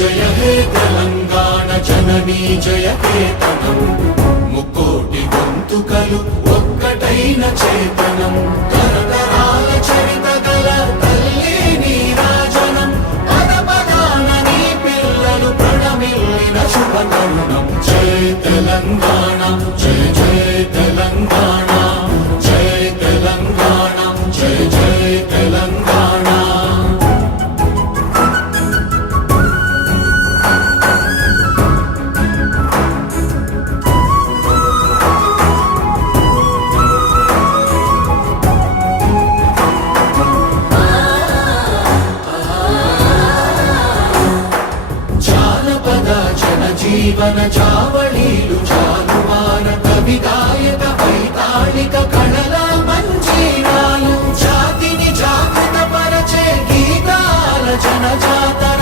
జయ హే తెలంగాణ జననీ జయ కేతనం ముక్కోటి గొంతుకలు ఒక్కటైన చేతనం తరతరాల చరిత గల తల్లి నీరాజనం పద పదాన నీ పిల్లలు ప్రణమిల్లిన శుభ తరుణం జయ తెలంగాణ జయ జయ తెలంగాణ జయ తెలంగాణ జయ జయ తెలంగాణ జీవన చావళీలు చాలువాన కవి గాయక వైతాళిక కళల మంజీరాలు జాతిని జాగృత పరచే గీతాల జనజాతర